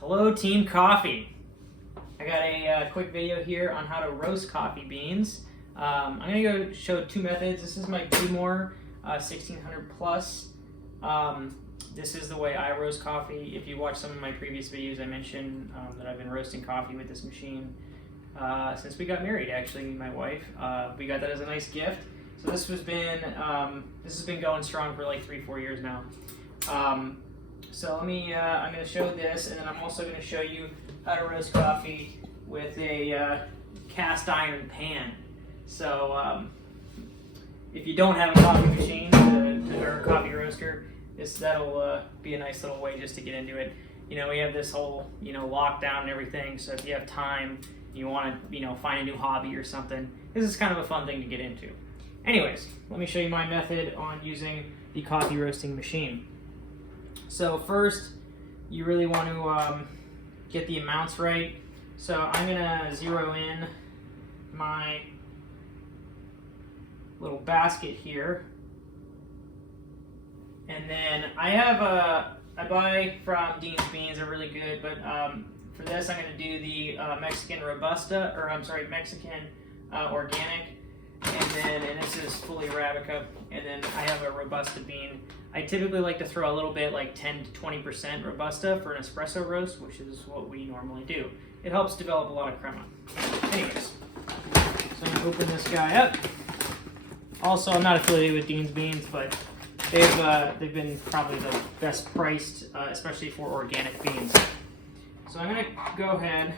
Hello, Team Coffee. I got a quick video here on how to roast coffee beans. I'm going to go show two methods. This is my Bmore 1600 Plus. This is the way I roast coffee. If you watch some of my previous videos, I mentioned that I've been roasting coffee with this machine since we got married, actually, me and my wife. We got that as a nice gift. So this has been going strong for like 3-4 years now. So I'm going to show this, and then I'm also going to show you how to roast coffee with a cast iron pan. So if you don't have a coffee machine or a coffee roaster, that'll be a nice little way just to get into it. You know, we have this whole lockdown and everything. So if you have time, you want to find a new hobby or something, this is kind of a fun thing to get into. Anyways, let me show you my method on using the coffee roasting machine. So first, you really want to get the amounts right. So I'm gonna zero in my little basket here, and then I buy from Dean's Beans. They're really good, but for this I'm gonna do the Mexican organic. And this is fully Arabica, and then I have a Robusta bean. I typically like to throw a little bit, like 10 to 20% Robusta for an espresso roast, which is what we normally do. It helps develop a lot of crema. Anyways, so I'm gonna open this guy up. Also, I'm not affiliated with Dean's Beans, but they've been probably the best priced, especially for organic beans. So I'm gonna go ahead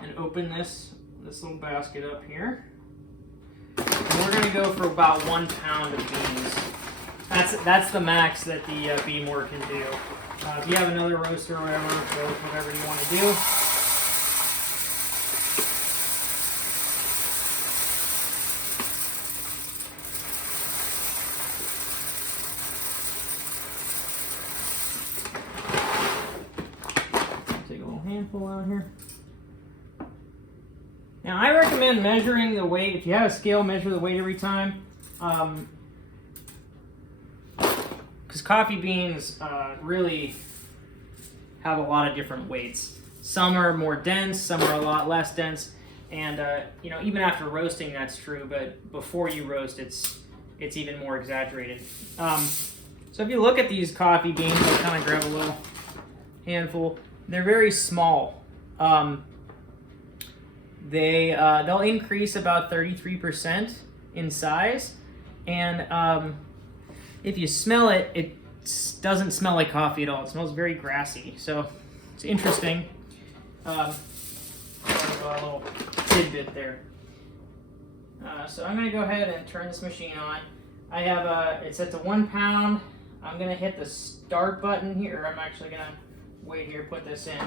and open this little basket up here. And we're going to go for about 1 pound of beans. That's the max that the Bmore can do. If you have another roaster or whatever, go with whatever you want to do. Take a little handful out here. Now, I recommend measuring the weight. If you have a scale, measure the weight every time. Because coffee beans really have a lot of different weights. Some are more dense, some are a lot less dense. And, even after roasting, that's true. But before you roast, it's even more exaggerated. So if you look at these coffee beans, I'll kind of grab a little handful. They're very small. They'll increase about 33% in size, and if you smell it, it doesn't smell like coffee at all. It smells very grassy, so it's interesting. A little tidbit there. So I'm going to go ahead and turn this machine on. I have it's set to 1 pound. I'm going to hit the start button here. I'm actually going to wait here, put this in.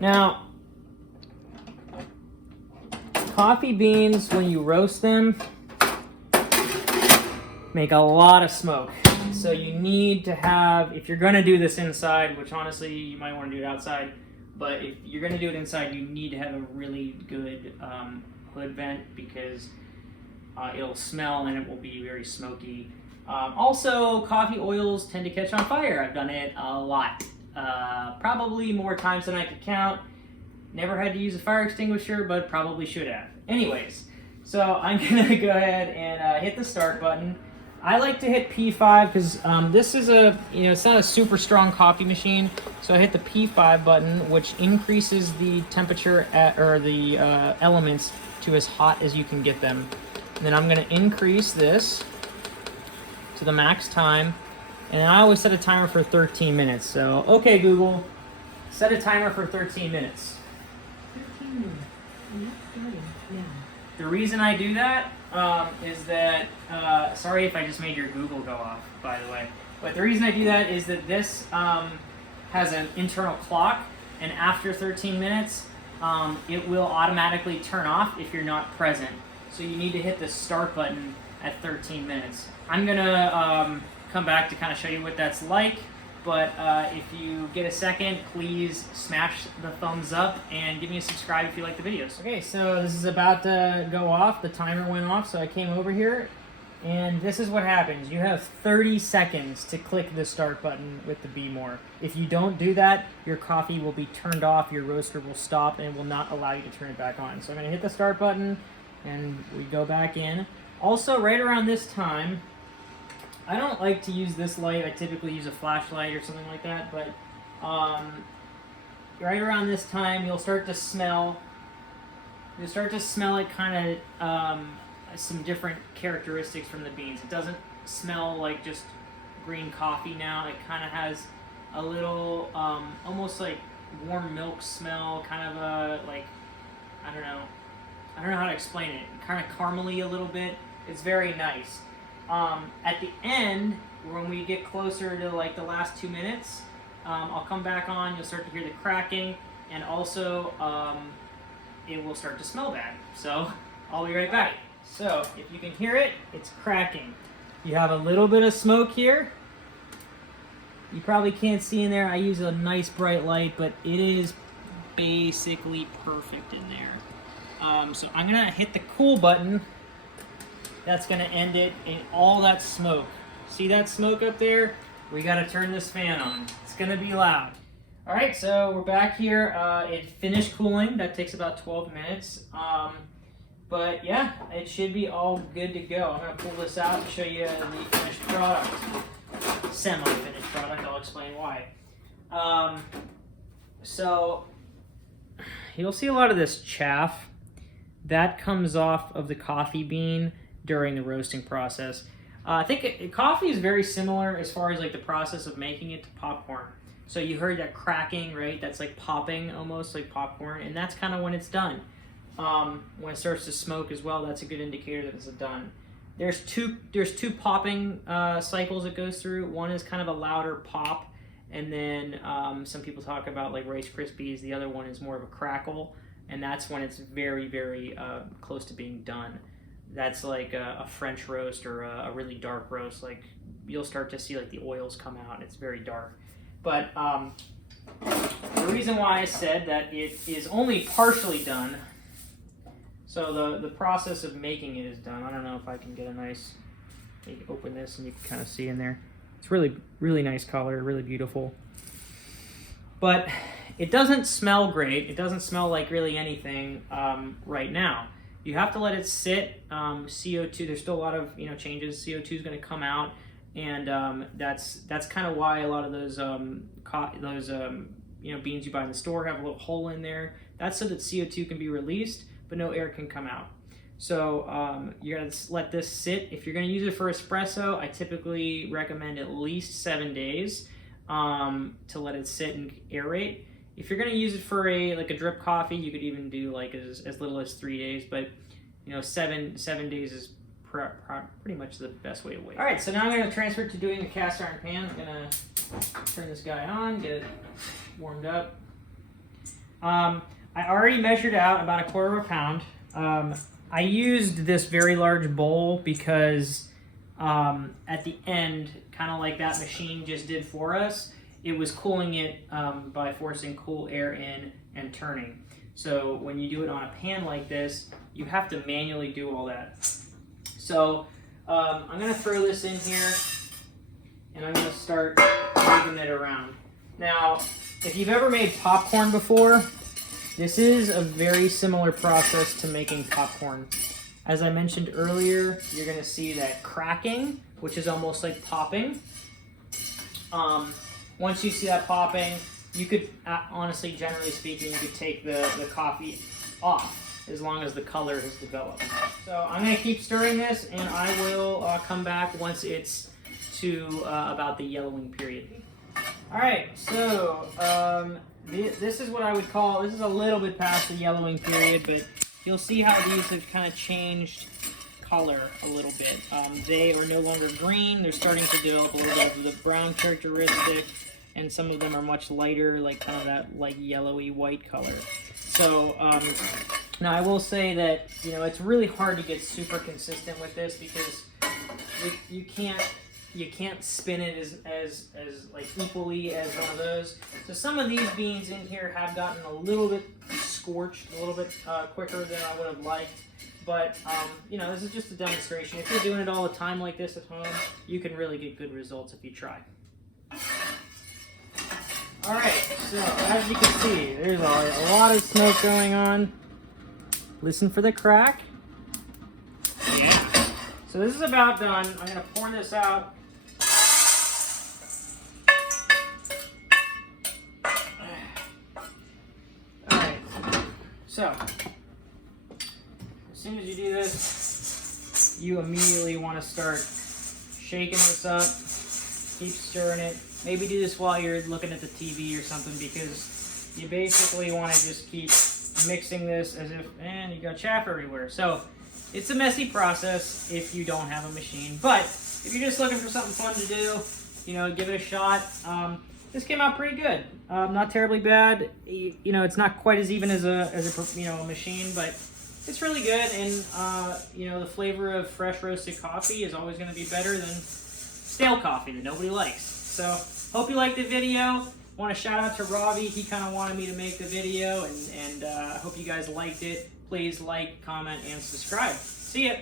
Now, coffee beans, when you roast them, make a lot of smoke. So you need to have, if you're going to do this inside, which honestly you might want to do it outside, but if you're going to do it inside, you need to have a really good hood vent, because it'll smell and it will be very smoky. Also, coffee oils tend to catch on fire. I've done it a lot. Probably more times than I could count. Never had to use a fire extinguisher, but probably should have. Anyways, so I'm gonna go ahead and hit the start button. I like to hit P5 because this is it's not a super strong coffee machine. So I hit the P5 button, which increases the temperature or the elements to as hot as you can get them. And then I'm gonna increase this to the max time. And I always set a timer for 13 minutes. So, okay, Google, set a timer for 13 minutes. 13 minutes. The reason I do that is that, sorry if I just made your Google go off, by the way. But the reason I do that is that this has an internal clock, and after 13 minutes, it will automatically turn off if you're not present. So you need to hit the start button at 13 minutes. I'm gonna come back to kind of show you what that's like, but if you get a second, please smash the thumbs up and give me a subscribe if you like the videos. Okay, so this is about to go off. The timer went off, so I came over here And this is what happens. You have 30 seconds to click the start button with the Be More. If you don't do that, your coffee will be turned off, your roaster will stop, and it will not allow you to turn it back on. So I'm going to hit the start button, and we go back in. Also, right around this time, I don't like to use this light. I typically use a flashlight or something like that, but right around this time, you'll start to smell it kind of some different characteristics from the beans. It doesn't smell like just green coffee now. It kind of has a little almost like warm milk smell, kind of a like, I don't know how to explain it. Kind of caramely a little bit. It's very nice. At the end, when we get closer to like the last 2 minutes, I'll come back on. You'll start to hear the cracking, and also it will start to smell bad. So I'll be right back. So if you can hear it, it's cracking. You have a little bit of smoke here. You probably can't see in there. I use a nice bright light, but it is basically perfect in there. So I'm gonna hit the cool button. That's gonna end it in all that smoke. See that smoke up there? We gotta turn this fan on. It's gonna be loud. All right, so we're back here. It finished cooling. That takes about 12 minutes. But yeah, it should be all good to go. I'm gonna pull this out and show you the finished product. Semi-finished product, I'll explain why. So you'll see a lot of this chaff. That comes off of the coffee bean during the roasting process. I think coffee is very similar as far as like the process of making it to popcorn. So you heard that cracking, right? That's like popping almost like popcorn, and that's kind of when it's done. When it starts to smoke as well, that's a good indicator that it's done. There's two popping cycles it goes through. One is kind of a louder pop, and then some people talk about like Rice Krispies. The other one is more of a crackle, and that's when it's very, very close to being done. That's like a French roast or a really dark roast. Like you'll start to see like the oils come out. It's very dark. But the reason why I said that it is only partially done. So the process of making it is done. I don't know if I can get a nice, maybe open this and you can kind of see in there. It's really, really nice color, really beautiful. But it doesn't smell great. It doesn't smell like really anything right now. You have to let it sit. CO2, there's still a lot of changes. CO2 is going to come out, and that's kind of why a lot of those beans you buy in the store have a little hole in there. That's so that CO2 can be released, but no air can come out. So you're gonna let this sit. If you're gonna use it for espresso, I typically recommend at least 7 days to let it sit and aerate. If you're gonna use it for a drip coffee, you could even do like as little as 3 days. But 7 days is pretty much the best way to wait. All right, so now I'm gonna transfer to doing the cast iron pan. I'm gonna turn this guy on, get it warmed up. I already measured out about 1/4 pound. I used this very large bowl because at the end, kind of like that machine just did for us, it was cooling it by forcing cool air in and turning. So when you do it on a pan like this, you have to manually do all that. So I'm going to throw this in here, and I'm going to start moving it around. Now, if you've ever made popcorn before, this is a very similar process to making popcorn. As I mentioned earlier, you're going to see that cracking, which is almost like popping. Once you see that popping, you could, honestly, generally speaking, you could take the coffee off as long as the color has developed. So I'm going to keep stirring this, and I will come back once it's to about the yellowing period. All right, so this is what I would call, this is a little bit past the yellowing period, but you'll see how these have kind of changed color a little bit. They are no longer green, they're starting to develop a little bit of the brown characteristic, and some of them are much lighter, like kind of that like yellowy white color. So now I will say that it's really hard to get super consistent with this because you can't spin it as like equally as one of those. So some of these beans in here have gotten a little bit scorched, a little bit quicker than I would have liked. But, you know, this is just a demonstration. If you're doing it all the time like this at home, you can really get good results if you try. All right, so as you can see, there's a lot of smoke going on. Listen for the crack. Yeah. So this is about done. I'm gonna pour this out. All right, so as soon as you do this, you immediately want to start shaking this up. Keep stirring it. Maybe do this while you're looking at the TV or something, because you basically want to just keep mixing this as if, and you got chaff everywhere. So it's a messy process if you don't have a machine, but if you're just looking for something fun to do, you know, give it a shot. This came out pretty good. Not terribly bad. You know, it's not quite as even as a you know, a machine, but it's really good. And you know, the flavor of fresh roasted coffee is always going to be better than stale coffee that nobody likes. So hope you liked the video. Want to shout out to Ravi. He kind of wanted me to make the video, and I hope you guys liked it. Please like, comment, and subscribe. See ya.